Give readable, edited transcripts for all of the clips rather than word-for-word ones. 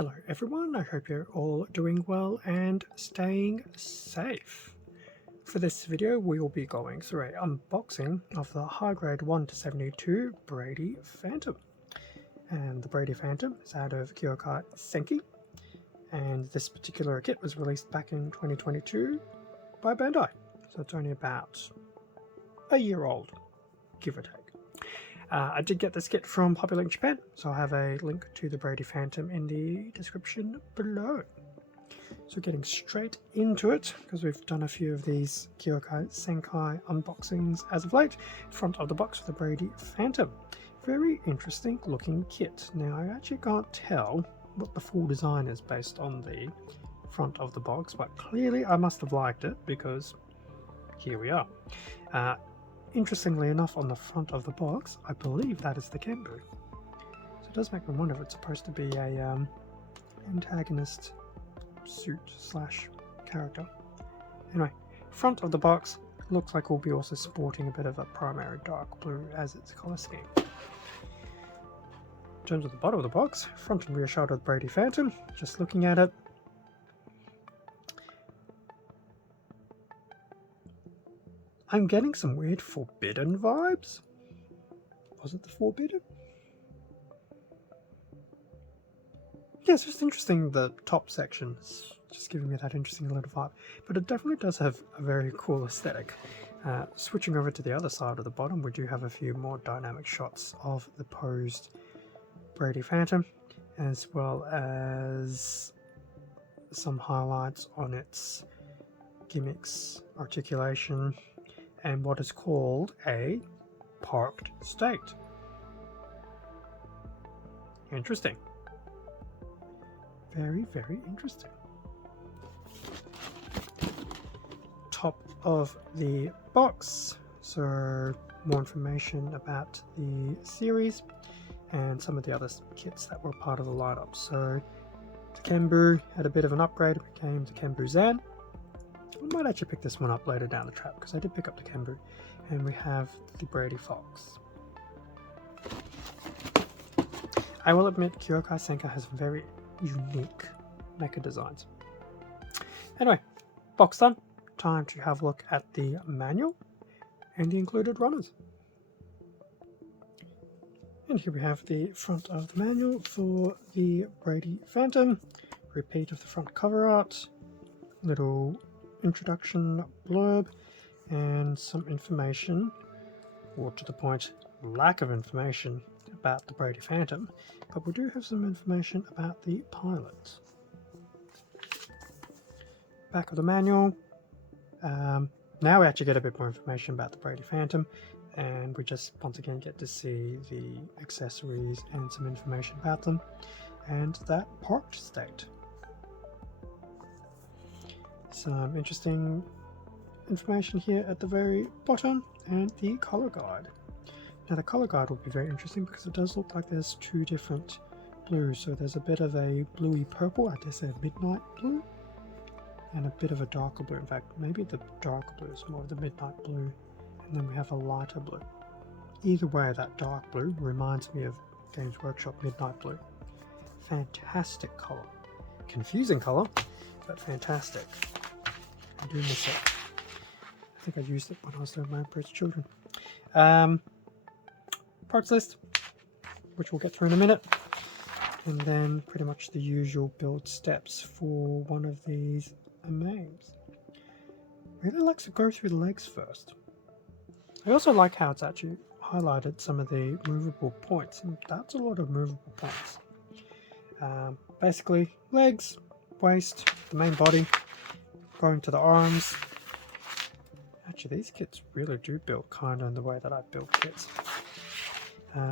Hello everyone, I hope you're all doing well and staying safe. For this video we will be going through an unboxing of the high grade 1 to 72 Brady Phantom. And the Brady Phantom is out of Kyoukai Senki, and this particular kit was released back in 2022 by Bandai, so it's only about a year old, give or take. I did get this kit from Popular in Japan, so I have a link to the Brady Phantom in the description below. So getting straight into it, because we've done a few of these Kyoukai Senki unboxings as of late. Front of the box for the Brady Phantom. Very interesting looking kit. Now I actually can't tell what the full design is based on the front of the box, but clearly I must have liked it because here we are. Interestingly enough, on the front of the box, I believe that is the Kenbu. So it does make me wonder if it's supposed to be a antagonist suit slash character. Anyway, front of the box looks like we'll be also sporting a bit of a primary dark blue as its color scheme. In terms of the bottom of the box, front and rear shot of the Brady Phantom, just looking at it. I'm getting some weird Forbidden vibes. Was it the Forbidden? Yeah, it's just interesting, the top section is just giving me that interesting little vibe. But it definitely does have a very cool aesthetic. Switching over to the other side of the bottom, we do have a few more dynamic shots of the posed Brady Phantom, as well as some highlights on its gimmicks, articulation, and what is called a parked state. Interesting. Very, very interesting. Top of the box, so more information about the series and some of the other kits that were part of the lineup. So the Kenbu had a bit of an upgrade, it became the Kenbu Zan. I might actually pick this one up later down the track because I did pick up the Kenbu. And we have the Brady Fox. I will admit Kyoukai Senki has very unique mecha designs. Anyway, box done. Time to have a look at the manual and the included runners. And here we have the front of the manual for the Brady Phantom. Repeat of the front cover art. Little introduction blurb and some information, or to the point, lack of information about the Brady Phantom, but we do have some information about the pilot. Back of the manual. Now we actually get a bit more information about the Brady Phantom, and we just once again get to see the accessories and some information about them, and that parked state. Some interesting information here at the very bottom, and the color guide. Now the color guide will be very interesting because it does look like there's two different blues. So there's a bit of a bluey purple, I just said midnight blue, and a bit of a darker blue. In fact, maybe the darker blue is more of the midnight blue, and then we have a lighter blue. Either way, that dark blue reminds me of Games Workshop Midnight Blue. Fantastic color. Confusing color, but fantastic. I do miss it. I think I used it when I was doing my Bridge Children. Parts list, which we'll get through in a minute. And then pretty much the usual build steps for one of these Amaims. Really likes to go through the legs first. I also like how it's actually highlighted some of the movable points, and that's a lot of movable points. Basically, legs, waist, the main body, going to the arms. Actually, these kits really do build kind of in the way that I build kits.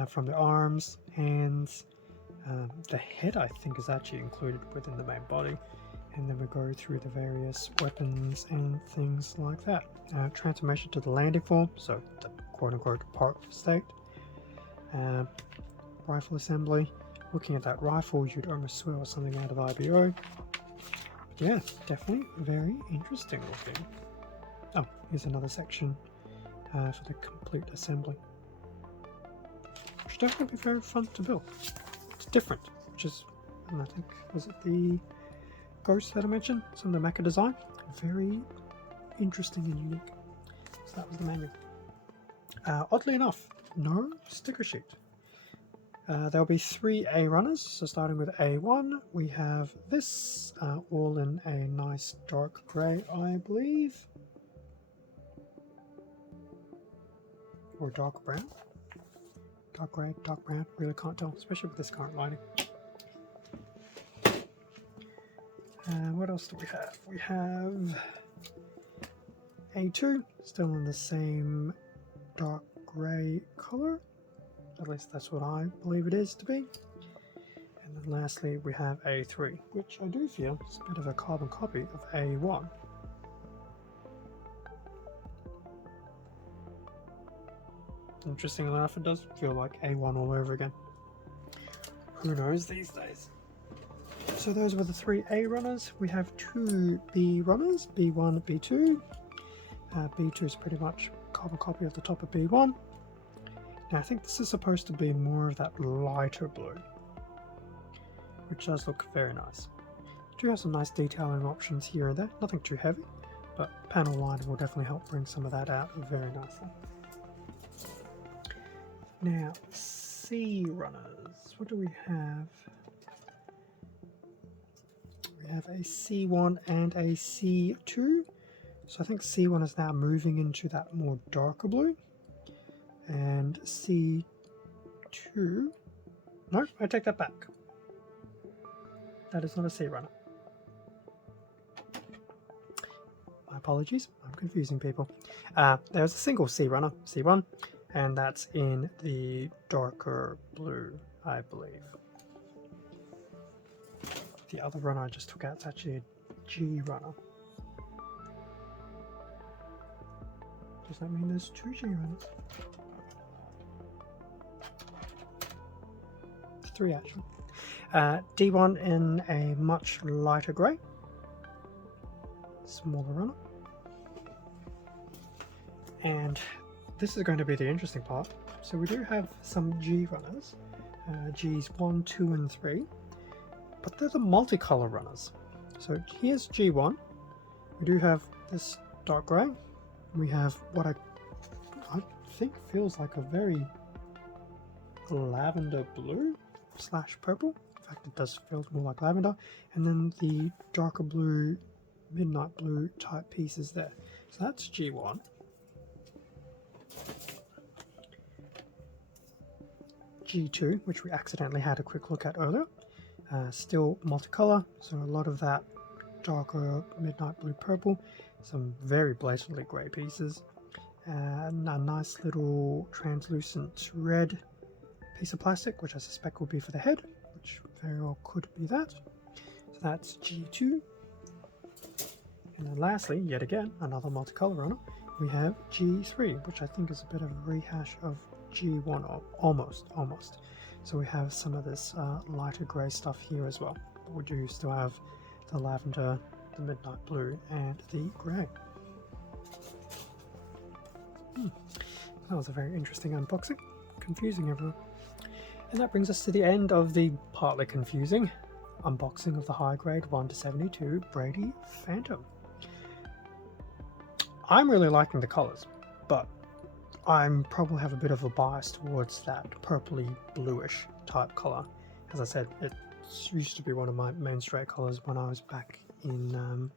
From the arms, hands, the head I think is actually included within the main body, and then we go through the various weapons and things like that. Transformation to the landing form, so the quote-unquote parked state. Rifle assembly. Looking at that rifle, you'd almost swear it was something out of IBO. Yeah, definitely very interesting looking. Oh, here's another section for the complete assembly. Which definitely be very fun to build. It's different, which is and I think, was it the ghost that I mentioned? Some of the mecha design. Very interesting and unique. So that was the manual. Oddly enough, no sticker sheet. There'll be 3 A runners, so starting with A1, we have this, all in a nice dark grey, I believe. Or dark brown. Dark grey, dark brown, really can't tell, especially with this current lighting. What else do we have? We have A2, still in the same dark grey colour. At least that's what I believe it is to be. And then lastly we have A3, which I do feel is a bit of a carbon copy of A1. Interestingly enough, it does feel like A1 all over again. Who knows these days? So those were the 3 A runners. We have 2 B runners, B1, B2. B2 is pretty much a carbon copy of the top of B1. Now I think this is supposed to be more of that lighter blue, which does look very nice. Do have some nice detailing options here and there, nothing too heavy, but panel line will definitely help bring some of that out very nicely. Now, C runners, what do we have? We have a C1 and a C2. So I think C1 is now moving into that more darker blue. And C2, no, I take that back. That is not a C runner. My apologies, I'm confusing people. There's a single C runner, C1, and that's in the darker blue, I believe. The other runner I just took out is actually a G runner. Does that mean there's 2 G runners? 3 actually. D1 in a much lighter grey. Smaller runner. And this is going to be the interesting part. So we do have some G runners. Gs 1, 2 and 3. But they're the multicolour runners. So here's G1. We do have this dark grey. We have what I think feels like a very lavender blue / purple. In fact, it does feel more like lavender. And then the darker blue, midnight blue type pieces there. So that's G1. G2, which we accidentally had a quick look at earlier. Still multicolour, so a lot of that darker midnight blue purple. Some very blatantly grey pieces. And a nice little translucent red piece of plastic, which I suspect will be for the head, which very well could be that. So that's G2. And then lastly, yet again, another multicolour runner, we have G3, which I think is a bit of a rehash of G1, almost. So we have some of this lighter grey stuff here as well. But we do still have the lavender, the midnight blue, and the grey. That was a very interesting unboxing. Confusing everyone. And that brings us to the end of the partly confusing unboxing of the high grade 1 to 72 Brady Phantom. I'm really liking the colours, but I probably have a bit of a bias towards that purpley bluish type colour. As I said, it used to be one of my main straight colours when I was back in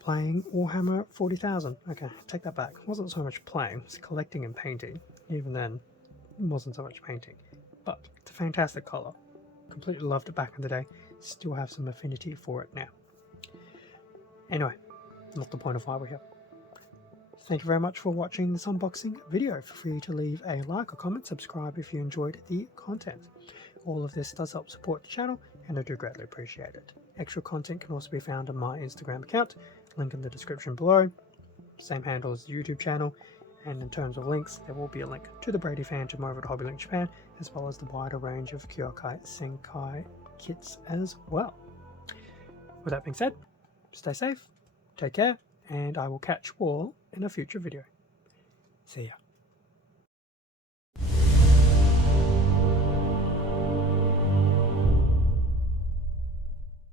playing Warhammer 40,000. Okay, take that back. It wasn't so much playing, it was collecting and painting. Even then, it wasn't so much painting. But it's a fantastic colour. Completely loved it back in the day. Still have some affinity for it now. Anyway, not the point of why we're here. Thank you very much for watching this unboxing video. Feel free to leave a like or comment, subscribe if you enjoyed the content. All of this does help support the channel, and I do greatly appreciate it. Extra content can also be found on my Instagram account, link in the description below, same handle as the YouTube channel, and in terms of links, there will be a link to the Brady Phantom over at HobbyLink Japan, as well as the wider range of Kyoukai Senki kits as well. With that being said, stay safe, take care, and I will catch you all in a future video. See ya.